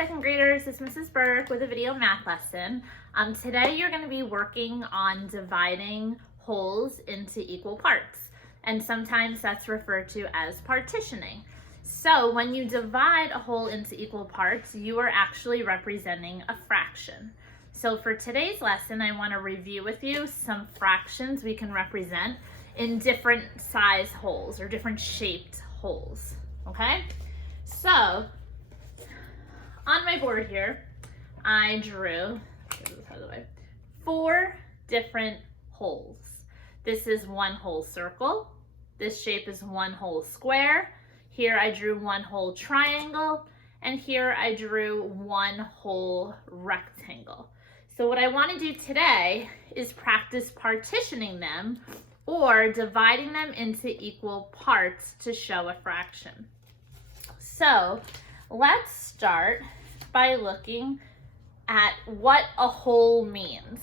second graders, it's Mrs. Burke with a video math lesson. Today you're going to be working on dividing wholes into equal parts, and sometimes that's referred to as partitioning. So when you divide a whole into equal parts, you are actually representing a fraction. So for today's lesson, I want to review with you some fractions we can represent in different size wholes or different shaped wholes, okay? So on my board here, I drew 4 different wholes. This is one whole circle. This shape is one whole square. Here I drew one whole triangle, and here I drew one whole rectangle. So what I want to do today is practice partitioning them or dividing them into equal parts to show a fraction. So let's start by looking at what a whole means.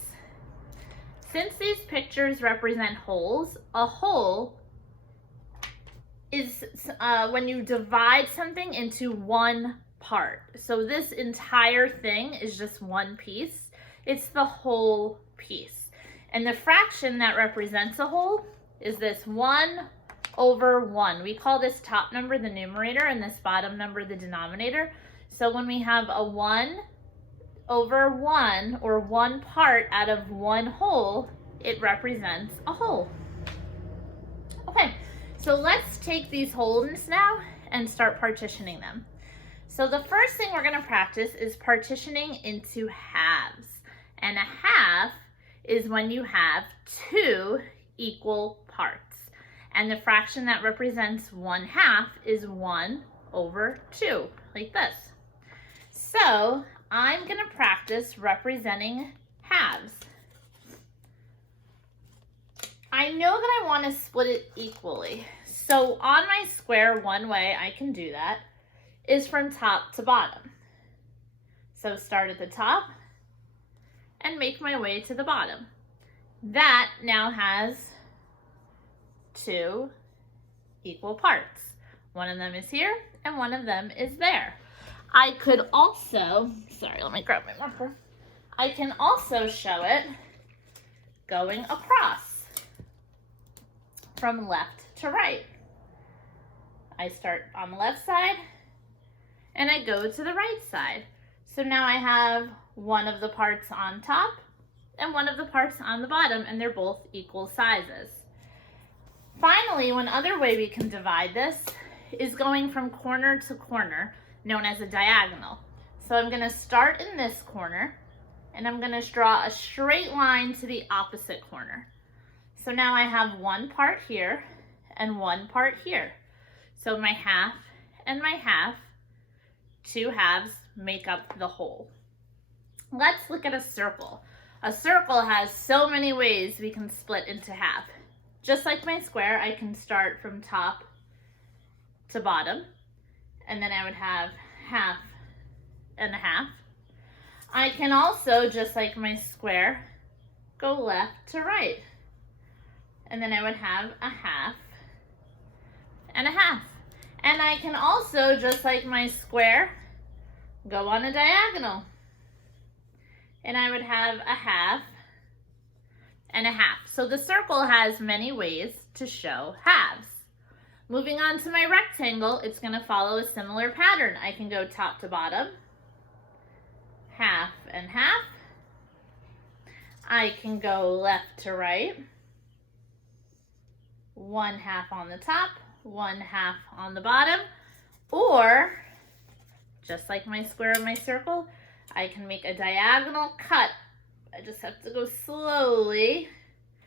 Since these pictures represent wholes, a whole is when you divide something into one part. So this entire thing is just one piece. It's the whole piece. And the fraction that represents a whole is this 1/1. We call this top number the numerator and this bottom number the denominator. So when we have a 1/1 or one part out of one whole, it represents a whole. Okay, so let's take these wholes now and start partitioning them. So the first thing we're going to practice is partitioning into halves. And a half is when you have 2 equal parts. And the fraction that represents 1/2 is 1/2, like this. So I'm going to practice representing halves. I know that I want to split it equally. So on my square, one way I can do that is from top to bottom. So start at the top and make my way to the bottom. That now has 2 equal parts. One of them is here and one of them is there. I could also, let me grab my marker. I can also show it going across from left to right. I start on the left side and I go to the right side. So now I have one of the parts on top and one of the parts on the bottom, and they're both equal sizes. Finally, one other way we can divide this is going from corner to corner, known as a diagonal. So I'm going to start in this corner and I'm going to draw a straight line to the opposite corner. So now I have one part here and one part here. So my half and my half, 2 halves make up the whole. Let's look at a circle. A circle has so many ways we can split into half. Just like my square, I can start from top to bottom, and then I would have half and a half. I can also, just like my square, go left to right, and then I would have a half and a half. And I can also, just like my square, go on a diagonal, and I would have a half and a half. So the circle has many ways to show halves. Moving on to my rectangle, it's going to follow a similar pattern. I can go top to bottom, half and half. I can go left to right, 1/2 on the top, 1/2 on the bottom, or just like my square and my circle, I can make a diagonal cut. I just have to go slowly.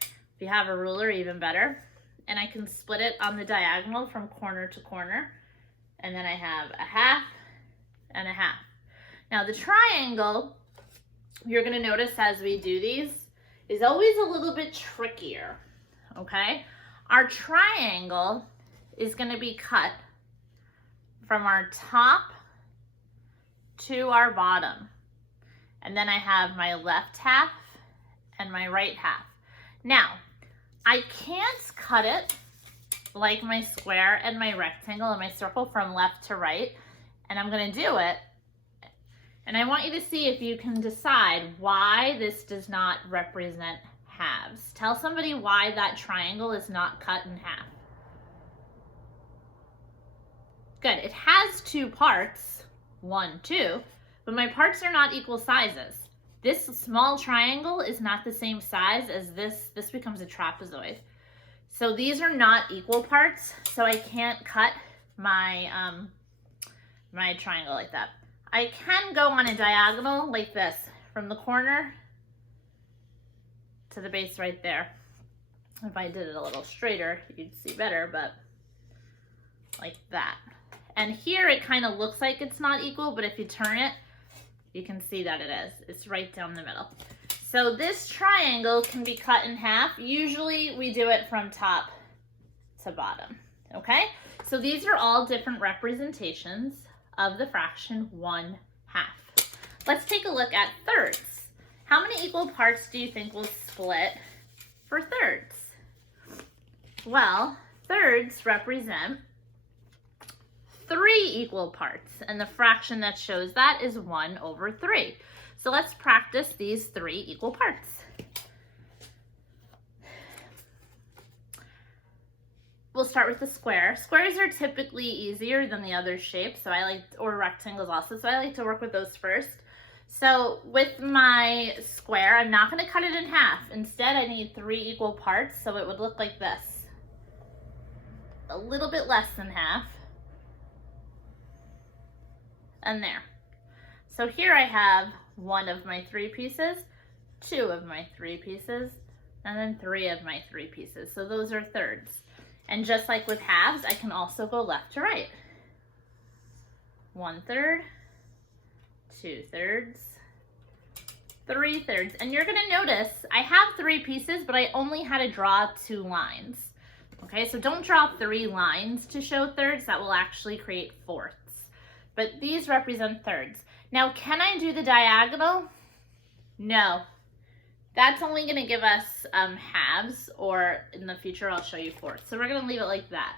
If you have a ruler, even better. And I can split it on the diagonal from corner to corner. And then I have a half and a half. Now the triangle, you're going to notice as we do these, is always a little bit trickier, okay? Our triangle is going to be cut from our top to our bottom. And then I have my left half and my right half. Now, I can't cut it like my square and my rectangle and my circle from left to right, and I'm going to do it And I want you to see if you can decide why this does not represent halves. Tell somebody why that triangle is not cut in half. Good, it has two parts, 1, 2, but my parts are not equal sizes. This small triangle is not the same size as this. This becomes a trapezoid. So these are not equal parts, so I can't cut my, my triangle like that. I can go on a diagonal like this, from the corner to the base right there. If I did it a little straighter, you'd see better, but like that. And here it kind of looks like it's not equal, but if you turn it, you can see that it is. It's right down the middle. So this triangle can be cut in half. Usually we do it from top to bottom, okay? So these are all different representations of the fraction 1/2. Let's take a look at thirds. How many equal parts do you think will split for thirds? Well, thirds represent 3 equal parts, and the fraction that shows that is 1/3. So let's practice these 3 equal parts. We'll start with the square. Squares are typically easier than the other shapes, or rectangles also, so I like to work with those first. So with my square, I'm not going to cut it in half. Instead, I need 3 equal parts, so it would look like this. A little bit less than half. And there. So here I have 1 of my 3 pieces, 2 of my 3 pieces, and then 3 of my 3 pieces. So those are thirds. And just like with halves, I can also go left to right. 1/3, 2/3, 3/3. And you're gonna notice I have 3 pieces, but I only had to draw 2 lines. Okay, so don't draw 3 lines to show thirds. That will actually create fourths. But these represent thirds. Now, can I do the diagonal? No. That's only going to give us halves, or in the future I'll show you fourths. So we're going to leave it like that.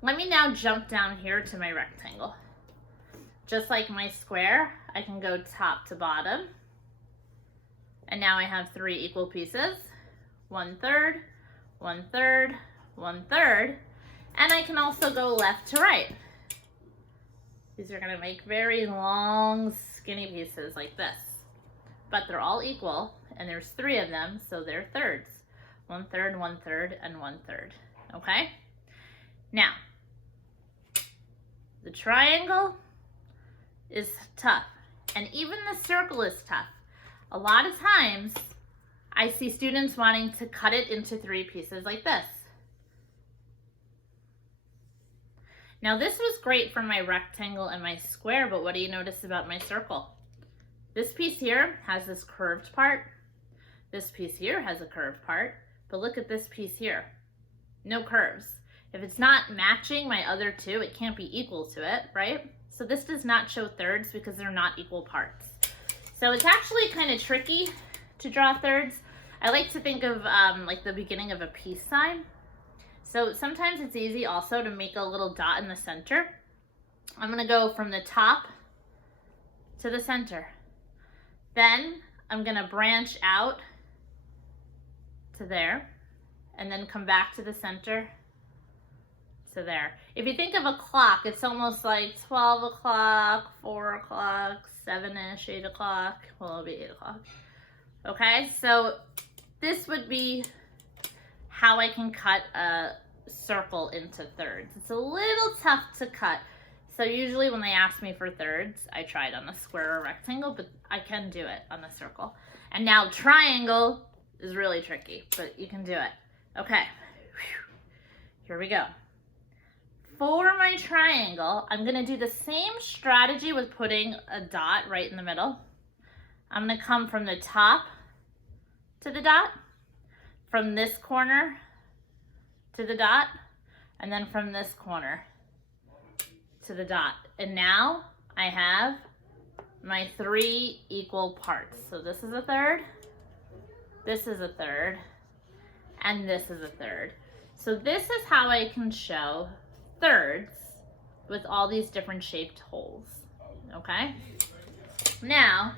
Let me now jump down here to my rectangle. Just like my square, I can go top to bottom. And now I have 3 equal pieces. 1/3, 1/3, 1/3. And I can also go left to right. These are going to make very long, skinny pieces like this. But they're all equal, and there's 3 of them, so they're thirds. 1/3, 1/3, and 1/3. Okay? Now, the triangle is tough, and even the circle is tough. A lot of times, I see students wanting to cut it into 3 pieces like this. Now this was great for my rectangle and my square, but what do you notice about my circle? This piece here has this curved part. This piece here has a curved part, but look at this piece here. No curves. If it's not matching my other 2, it can't be equal to it, right? So this does not show thirds because they're not equal parts. So it's actually kind of tricky to draw thirds. I like to think of like the beginning of a peace sign. So sometimes it's easy also to make a little dot in the center. I'm going to go from the top to the center. Then I'm going to branch out to there and then come back to the center to there. If you think of a clock, it's almost like 12 o'clock, 4 o'clock, 7-ish, 8 o'clock. Well, it'll be 8 o'clock. Okay, so this would be how I can cut a circle into thirds. It's a little tough to cut. So usually when they ask me for thirds, I try it on a square or rectangle, but I can do it on a circle. And now triangle is really tricky, but you can do it. Okay, here we go. For my triangle, I'm gonna do the same strategy with putting a dot right in the middle. I'm gonna come from the top to the dot, from this corner to the dot, and then from this corner to the dot. And now I have my 3 equal parts. So this is a third, this is a third, and this is a third. So this is how I can show thirds with all these different shaped holes, okay? Now,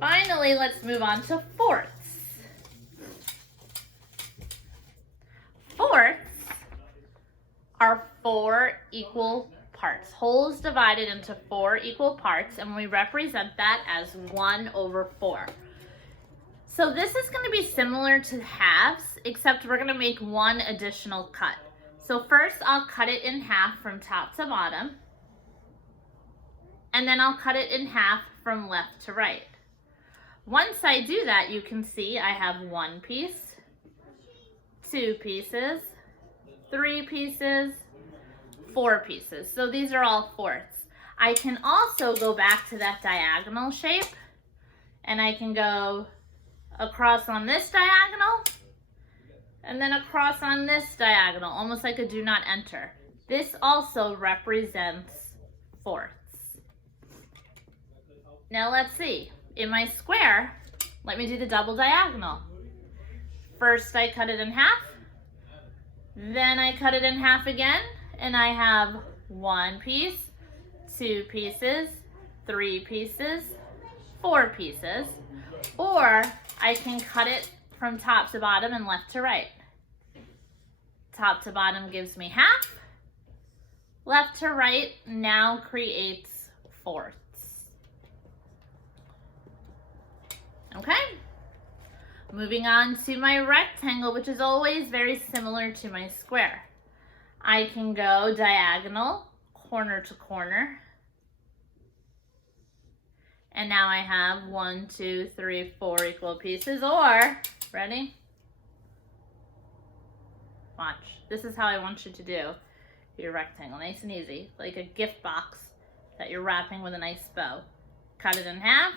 finally, let's move on to fourths. Fourths are 4 equal parts. Wholes divided into 4 equal parts, and we represent that as 1/4. So this is going to be similar to halves, except we're going to make one additional cut. So first I'll cut it in half from top to bottom, and then I'll cut it in half from left to right. Once I do that, you can see I have 1 piece, 2 pieces, 3 pieces, 4 pieces. So these are all fourths. I can also go back to that diagonal shape, and I can go across on this diagonal and then across on this diagonal, almost like a do not enter. This also represents fourths. Now let's see. In my square, let me do the double diagonal. First I cut it in half, then I cut it in half again, and I have 1 piece, 2 pieces, 3 pieces, 4 pieces, or I can cut it from top to bottom and left to right. Top to bottom gives me half. Left to right now creates fourths. Okay? Moving on to my rectangle, which is always very similar to my square. I can go diagonal, corner to corner. And now I have 1, 2, 3, 4 equal pieces, or, ready? Watch. This is how I want you to do your rectangle. Nice and easy, like a gift box that you're wrapping with a nice bow. Cut it in half.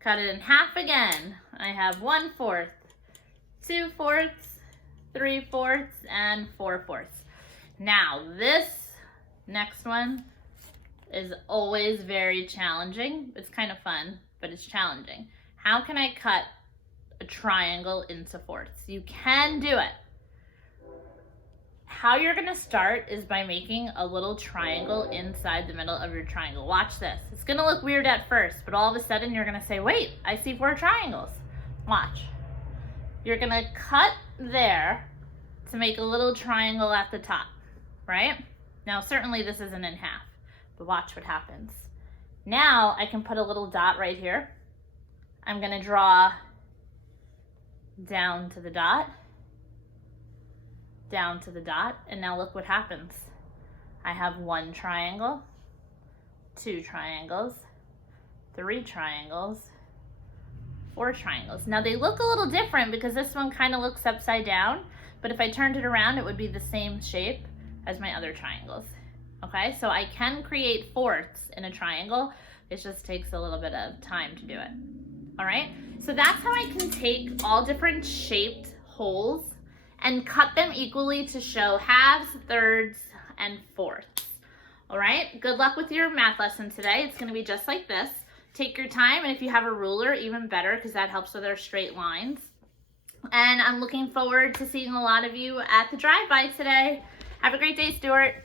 Cut it in half again. I have 1/4, 2/4, 3/4, and 4/4. Now this next one is always very challenging. It's kind of fun, but it's challenging. How can I cut a triangle into fourths? You can do it. How you're gonna start is by making a little triangle inside the middle of your triangle. Watch this. It's gonna look weird at first, but all of a sudden you're gonna say, wait, I see 4 triangles. Watch. You're gonna cut there to make a little triangle at the top, right? Now, certainly this isn't in half, but watch what happens. Now I can put a little dot right here. I'm gonna draw down to the dot, down to the dot, and now look what happens. I have 1 triangle, 2 triangles, 3 triangles, 4 triangles. Now they look a little different because this one kind of looks upside down, but if I turned it around, it would be the same shape as my other triangles. Okay, so I can create fourths in a triangle. It just takes a little bit of time to do it. All right, so that's how I can take all different shaped holes and cut them equally to show halves, thirds, and fourths. All right, good luck with your math lesson today. It's gonna be just like this. Take your time, and if you have a ruler, even better, because that helps with our straight lines. And I'm looking forward to seeing a lot of you at the drive-by today. Have a great day, Stuart.